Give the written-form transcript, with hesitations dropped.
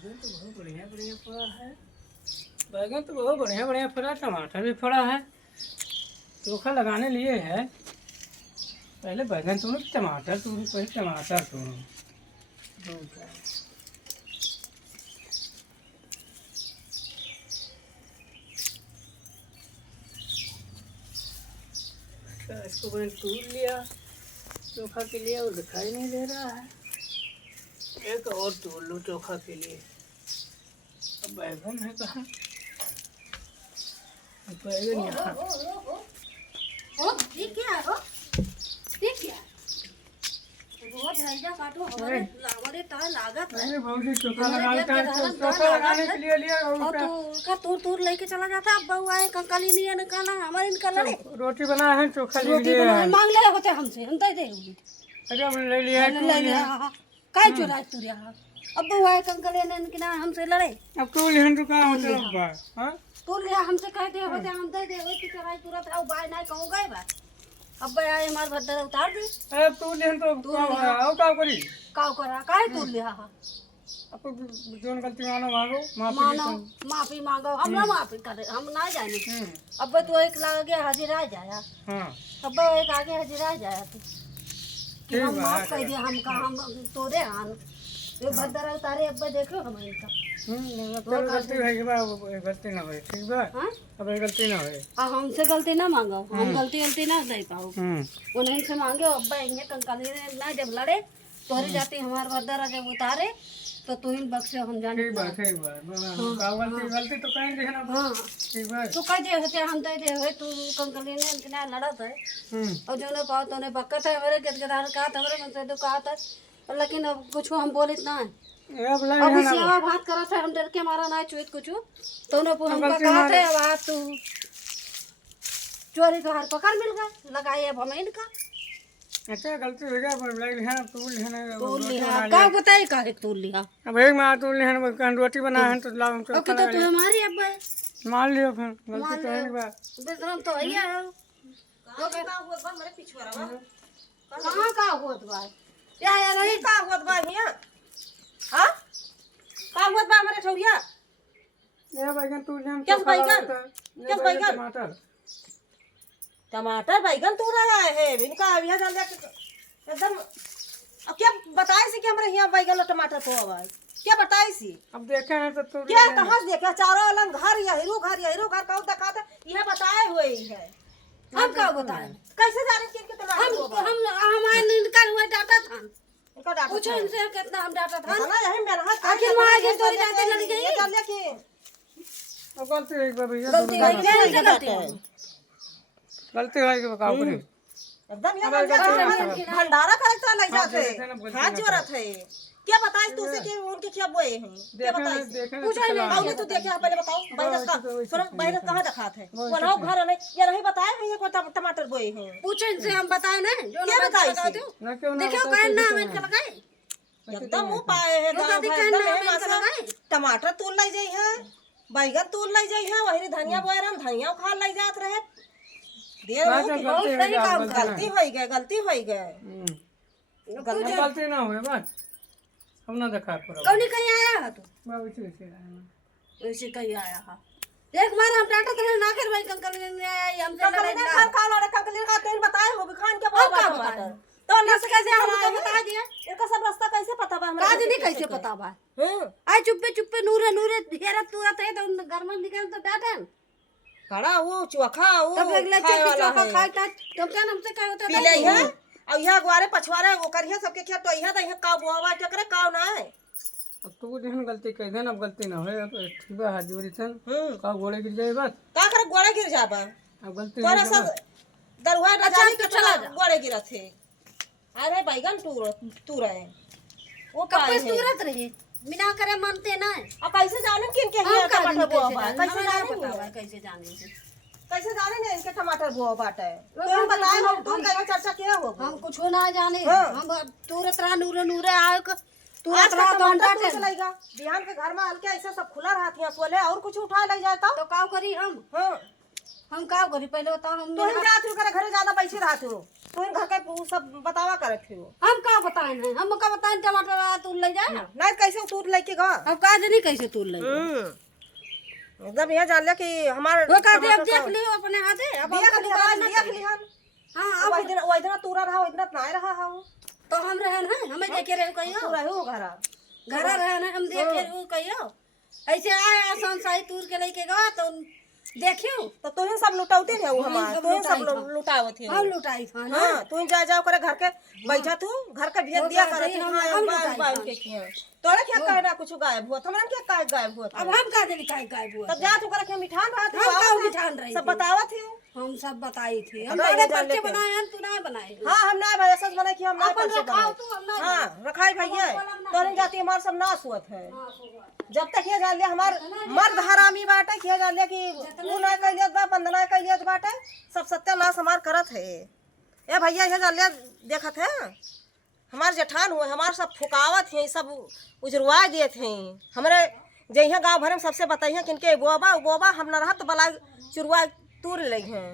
बैगन तो बहुत बढ़िया बढ़िया फड़ा है। बैगन तो बहुत बढ़िया बढ़िया फड़ा, टमाटर भी फड़ा है। चोखा लगाने लिए है। पहले बैगन तोड़ो, टमाटर तोड़ो, पहले टमाटर तोड़ो। इसको मैंने तोड़ लिया चोखा के लिए, और दिखाई नहीं दे रहा है। एक और तोड़ लो चोखा के लिए। अब बैगन है कहाँ? बैगन यहाँ। अरे बहुत चोखा लगाता है, चोखा लगाने के लिए लिया तूर लेके चला जाता। अब बहू आए कंकाली नहीं निकाला हमारे निकाला रे। रोटी बना है, चोखा रोटी मांग ले होते हमसे, हम दे देंगे। अच्छा हमने ले लिया है। काय चुरा तू रहा? अब बहू आए कंकाली ने निकाला हमसे लड़े। अब तो लेहन तो कहाँ होता है? हाँ तू लिया हमसे कहते होते हम दे दे। तू चुराई तुरंत आओ बाय नहीं कहूँ गए बा। अब आए हमार भद्दर उतार दी। अरे तू लेहन तो आओ का करी काव करा काहे तू लिया? अब जोन गलती मानो माफी मांगो। हम ना माफी करे, हम ना जाने। अब तो एक लागे हाजिर जाया। हाँ अब एक आगे हाजिर जाया तू कि हम माफ कर दिया। हम कहा हम तोरे आन ये भद्दर उतारे। अब देखो हम इनका गलती है गलती ना हो, ठीक बा। अब गलती ना हो, हमसे गलती ना मांगो। हम गलती ना दे पाओ। उन्हीं से मांगे। अब इन्हें कंकाली ने ना जब लड़े तोरी जाती हमार भद्दर जब उतारे तो तू इन बक्से हम जाने। ठीक बात है। गलती तो कहेंगे ना। हाँ ठीक बात। तू कह दे होते हम दे दे हुए। तू कंकाली ने इनके लड़त है और जो ना पाओ तो ने बक्कत है मेरे गदगदार का हमारे मन से तो कहा था। लेकिन अब कुछ हम बोले इतना है। अब सेवा बात करा था। हम डर के मारा ना चुत कुछ तो ने हमका कहा था। अब आप तू चोरी का हार पकड़ मिल गए लगाए। अब हमें इनका अच्छा गलती हो गया। पर लग लिया तूल लिया का बताई का तूल लिया। अब एक माँ तूल लिया रोटी बना है तो लाओ तो तू हमारी अब मान लियो। फिर गलती तो है नहीं बात। बेशरम तो है यार। का होत बा मेरे पिछवारा कहां का होत बा? या नहीं का होत बा मियां? हां का होत बा हमारे ठौरिया? ये बैगन तूल हम क्या बैगन? क्या बैगन? टमाटर टमाटर बैगन तू रहा है इनका अभी डाल दे एकदम। अब क्या बताए सी कि हमरा यहां बैगन और टमाटर को आवाज क्या बताई सी? अब देखे हैं तो तू क्या कहां से देखा? चारों अलग घर या हीरो घर कहू दिखा दे। यह बताए हुए ही है। हम का बताए कैसे जाने कि टमाटर हम इनका हुआ डाटा था। इनका डाटा पूछो इनसे कितना हम डाटा था ना। यही मेरा हाथ आखिर मां के चोरी जाते लड़ गई। ये कर ले कि अब गलती है भैया। गलती है गलती है कि बताओ करी एकदम ये भंडारा करे तो लग जाते हाथ जोरत है। क्या बताए तू से कि उनके क्या बोए हैं? क्या बताए पूछो नहीं आओ तू देखे पहले बताओ बैरस का सुन बैरस कहां दिखात है? बनाओ घर नहीं ये नहीं बताए हैं। ये कोई टमाटर बोए हैं पूछो इनसे। हम बताए ना जो ना बताए तू देखो कहन ना हम इनका लगाए एकदम मुंह पाए है गांव एकदम टमाटर तोड़ लाई जाई है बैगन तोड़ लाई जाई है। वही धनिया बोए हम धनिया खा लाई जात रहे। गलती हो गए गलती ना हुए बस। हम ना देखा कौन कहीं आया है तू? वैसे कहीं आया है। एक बार हम डाटा तो ना कर भाई कंकल ने आया हमसे लड़ाई ना खान खा लो। कंकल का तेल बताए हो खान के टमाटर तो ना से कैसे हमको बता दिया? इनका सब रास्ता कैसे पता बा हमरा? काज नहीं कैसे पता बा? आए चुप्पे नूरे हेरा तुरंत है तो घर में निकल तो डाटा खड़ा वो चोखा वो तब अगला चोखा खाता तो क्या हमसे क्या होता पीले है। अब यह ग्वारे पछवारे वो करिया सबके खेत तो यह दही का बोवा टकरे काव ना है। अब तू जहन गलती कह देना। अब गलती ना होए। अब ठीक है हाजिरी थन का गोड़े गिर जाए बस। का करे गोड़े गिर जाबा? अब गलती तोरा सब दरवा न जानी के चला गोड़े गिरत है। अरे बैगन तू रहे वो पाए है तुरंत रहे बिना करे मानते ना। अब कैसे जाने कि इनके हिया टमाटर बोवा? कैसे जाने? कैसे जाने ने इनके टमाटर बोवा बाटे? तो हम बताए हम तुम कहीं चर्चा किया हो? हम कुछ ना जाने। हम तुरंत रा नूरे आए तुरंत रा टमाटर चलेगा। बिहान के घर में हल्के ऐसे सब खुला रहा थिया सोले और कुछ उठा ले जाता तो का करी हम? हम का करी पहले बताओ। हम तो हम जात करे घरे ज्यादा पैसे रहत हो तू घर के उ सब बतावा करत हो। हम का बताएं हैं, हम का बताएं टमाटर आया तू ले जाए ना। नहीं कैसे तू लेके गा अब का नहीं कैसे तू ले एकदम यह जान ले कि हमार वो का देख लियो अपने हाथे। अब देख हमका दुकान में देख लिहन। हां अब वो इतना तूरा रहा इतना ना रहा हा तो हम रहे ना, हमें देखे रहे कहियो तू रहो घर रहे ना, हम देखे रहे कहियो ऐसे आए आसान साई तूर के लेके गवा तो देखियो तो तुम सब लुटाउते थे वो हमार सब तुम सब लुटाई था। लुटावत थे हम लुटाई था ना। हां तुम जा जाओ करे घर के बैठा तू घर के भेज दिया वो करे कहते तू हैं, हां हम बाल लुटाई बाल था। के किए तोरे क्या कहना कुछ गायब हुआ हमरा क्या काय गायब हुआ अब हम का देली काय हुआ तब जा तू करे के मिठान रहा हम का मिठान रही सब बतावत थी हम सब बताई थी। हम बताइए बड़े जान बच्चे लेके। बनाए हैं, तू ना बनाए। हां हम ना भाई सच बने कि हम ना अपन पैसे रखाओ बनाए तू, हम ना हां रखाई भैया तोरे जाती हमार सब नाश हुआ है हाँ, जब तक ये जान लिया हमार मर्द हरामी बाटे किया जान लिया कि तू ना कइलियत बा बंदना कइलियत बाटे सब सत्यानाश हमार करत है। ए भैया ये जान लिया देखत है हमार जेठान हुए हमार सब फुकावत है सब उजरवा देत हैं हमरे जइहा गांव भर में सबसे बताइए किनके बोबा हम न रहत बला चुरवा तूर ले हैं